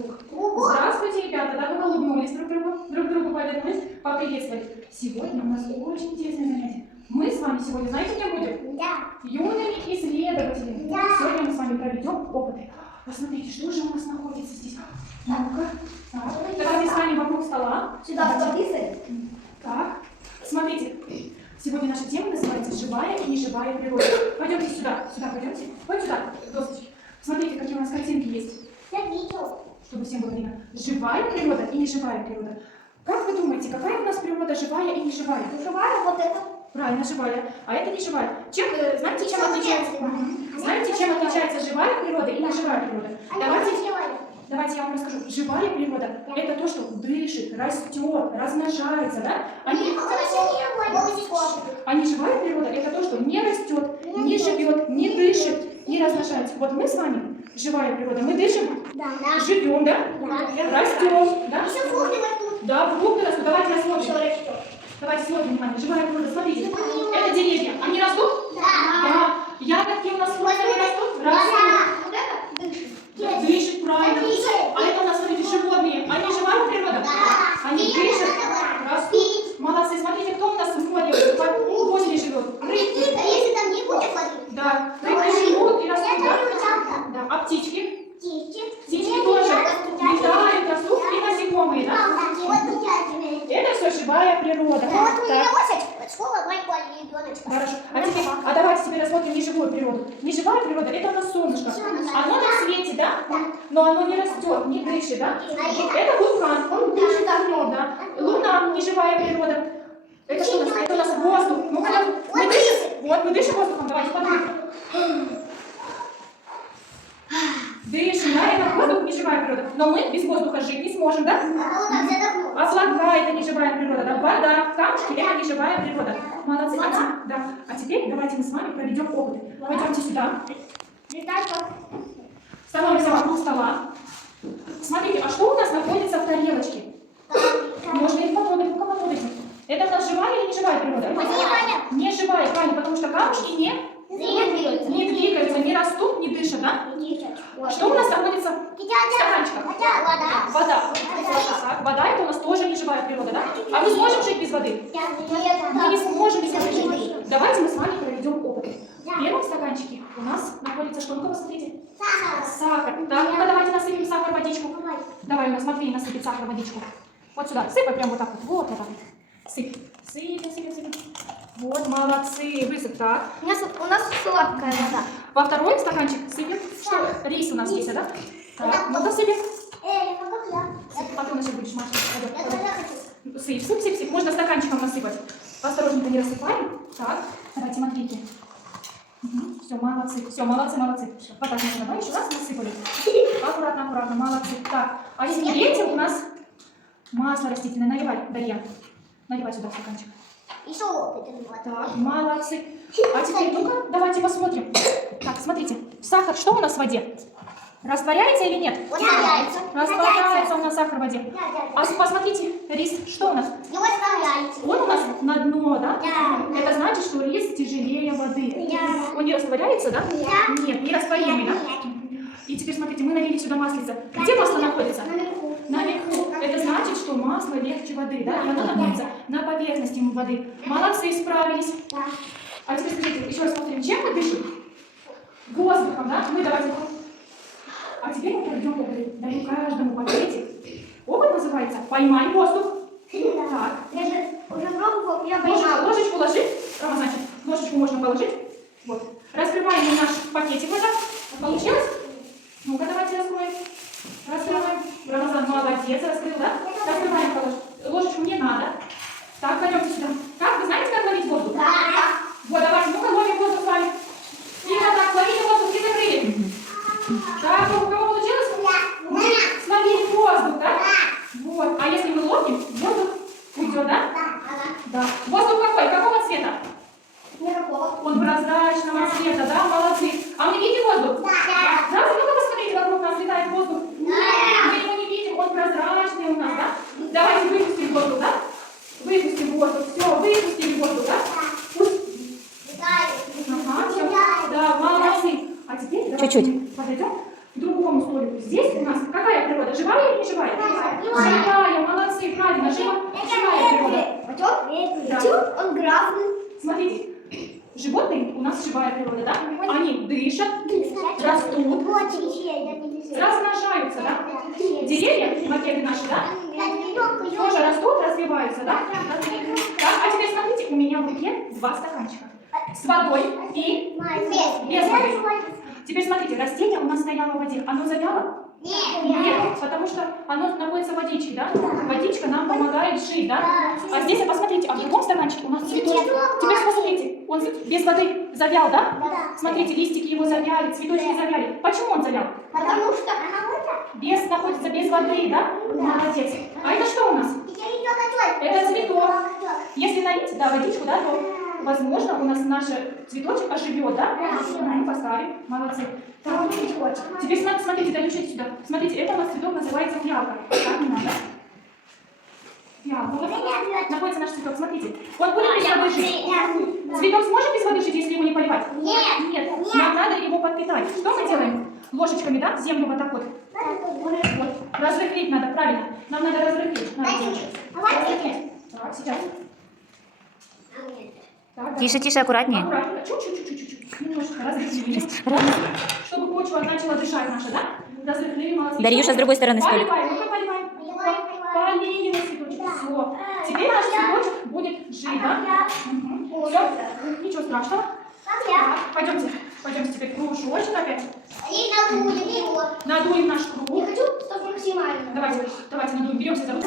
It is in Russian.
звук. Здравствуйте, ребята. Да, вы улыбнулись друг другу повернулись, поприветствовали. Сегодня у нас очень интересное занятие. Мы с вами сегодня, знаете, кем будем? Да. Юными исследователями. Да. Сегодня мы с вами проведем опыты. Посмотрите, что же у нас находится здесь. Ну-ка. Так. Давайте с вами вокруг стола. Сюда столицы. Так. Смотрите. Сегодня наша тема называется «Живая и неживая природа». Пойдемте сюда. Сюда пойдемте. Вот сюда, досочки. Смотрите, какие у нас картинки есть. Я видел. Чтобы всем было видно. Живая природа и неживая природа. Как вы думаете, какая у нас природа живая и неживая? Живая вот это. Правильно, живая. А это неживая. Знаете, чем отличается? Знаете, чем отличается живая природа и неживая природа? Давайте я вам расскажу. Живая природа – это то, что дышит, растет, размножается, да? А неживая природа – это то, что не растет, не живет, не дышит, не размножается. Вот мы с вами живая природа. Мы дышим, живем, да? Растем, да? Еще фрукты растут. Да, фрукты растут. Давайте рассмотрим. Давайте смотрим, внимание. Живая природа, смотрите. Это деревья. Они растут? Да. Ягодки у нас фруктами растут? Растут. Дышит, правильно. А это у нас, смотрите, животные. Они живая природа? Они дышат, растут. Молодцы. Смотрите, кто у нас в море в озере живет? Рыбки. А если там не будет воды? Да. Рыбки живут и растут, да? Да. А птички? Птички тоже летают, растут и насекомые, да? Это все живая природа. Хорошо. А давайте теперь рассмотрим неживую природу. Неживая природа – это у нас солнышко. Оно на свете, да? Но оно не растет, не дышит, да? Это вулкан, он дышит давно, да? Луна – неживая природа. Это что у нас? Это у нас воздух. Ну, когда мы дышим, вот мы дышим воздухом, давайте подумаем. Дышим, да, это воздух, неживая природа. Но мы без воздуха жить не сможем, да? Облака – это неживая природа, да? Вода, камушки – это неживая природа. Молодцы. А теперь давайте мы с вами проведем опыты. Пойдемте сюда. Становимся вокруг стола. Смотрите, а что у нас находится в тарелочке? Можно их потрогать, ну-ка потрогайте. Это у нас живая или неживая природа? Не живая, правильно, потому что камушки не двигаются, не растут, не дышат, да? Что у нас находится в стаканчиках? Вода. Так, вода это у нас тоже неживая природа, да? А мы сможем жить без воды? Мы не сможем без воды жить. Давайте мы с вами проведем опыт. В первом стаканчике у нас находится что? Ну-ка посмотрите. Сахар. Так, ну-ка давайте насыпем сахар в водичку. Давай, у нас Матвей насыпет сахар в водичку. Вот сюда. Сыпай прямо вот так вот. Вот так. Сыпь. Сыпь. Вот, молодцы. Высыпь, так. У нас сладкая вода. Во второй стаканчик сыпем. Что? Рис у нас есть, да? Так, ну-ка сыпем. Потом еще будешь, Маша. Сыпь. Можно стаканчиком насыпать. Осторожненько не рассыпаем. Так, давайте, Матвейки. Все, молодцы. Вот так можно, да? Еще раз насыпали. Аккуратно, молодцы. Так, а ингредиенты у нас масло растительное. Наливай, Дарья. Наливай сюда в стаканчик. Еще опыт. Так, молодцы. А теперь, ну-ка, давайте посмотрим. Так, смотрите, сахар что у нас в воде? Растворяется или нет? Растворяется у нас сахар в воде. А посмотрите, рис, что у нас? Он у нас на дно, да? Это значит, что рис тяжелее воды. Он не растворяется, да? Нет, не растворимый, да? И теперь смотрите, мы налили сюда маслица. Где масло находится? Наверху. Это значит, что масло легче воды, да? И оно находится на поверхности воды. Молодцы, справились. А теперь смотрите, еще раз повторим, чем мы дышим? Воздухом, да? Давайте. А теперь мы проведем опыт. Даю каждому пакетик. Опыт называется «Поймай воздух». Так. Я же уже пробовал, я Ложечку ложи. Значит, ложечку можно положить. Вот. Раскрываем наш пакетик вот так. Получилось? Ну-ка, давайте раскроем. Раскрываем. Рамазан молодец, раскрыл, да? Раскрываем ложечку не надо. Так, пойдемте сюда. Как? Вы знаете, как ловить воздух? Да. Вот, давайте, ну-ка, ловим воздух с вами. Именно так, ловите воздух и закрыли. Так, у кого получилось? Словили воздух, да? Вот. А если мы ловим, воздух уйдет, да? Да. Воздух какой? Какого цвета? Он прозрачного цвета, да? Молодцы. А мы видим воздух? Да. Ну-ка посмотрите, вокруг нас летает воздух. Мы его не видим, он прозрачный у нас, да? Давайте выпустим воздух, да? Выпустим воздух. Все, выпустили воздух, да? Ага, все. Да, молодцы. А теперь давайте подойдем к другому столику. Здесь у нас какая природа? Живая или не живая? Живая. Живая, молодцы, правильно, живая природа. Он грязный. Смотрите, животные у нас живая природа, да? Они дышат, растут, размножаются, да? Деревья, макеты наши, да? Тоже растут, развиваются, да? Так, а теперь смотрите, у меня в руке 2 стаканчика. С водой и без воды. Теперь смотрите, растение у нас стояло в воде. Оно завяло? Нет, потому что оно находится в водичке, да? Водичка нам помогает жить, да? А здесь, посмотрите, а в другом стаканчике у нас цветочек. Теперь посмотрите, он без воды завял, да? Смотрите, листики его завяли, цветочки завяли. Почему он завял? Потому что Находится без воды, да? Молодец. А это что у нас? Это цветок. Если налить, да, водичку, да, то, возможно, у нас наш цветочек оживет, да? Ну, поставим. Молодцы. Так, теперь смотрите, Танюша, сюда. Смотрите, это у нас цветок называется фиалка. Так, не надо. Фиалка. Вот находится наш цветок, смотрите. Он будет без воды жить. Цветок сможет без воды жить, если его не поливать? Нет. Нам надо его подпитать. Что мы делаем? Ложечками, да, землю вот так вот. Вот. Разрыхлить надо, правильно. Нам надо разрыхлить. Разрыхлить. Так, сейчас. Так, Тише, тише, аккуратнее. Аккуратненько, чуть-чуть. Немножко разрыхлили. Чтобы почва начала дышать наша, да? Разрыхлили, молодцы. Дарьюша, с другой стороны столик. Поливаем, ну-ка поливаем. Полили цветочек. Все. Теперь наш цветочек будет жить, да? Угу. Все. Ничего страшного. Так, пойдемте теперь кружочек опять. Надуем наш круг. Я хочу, чтобы максимально. Давайте надуем, беремся за руку.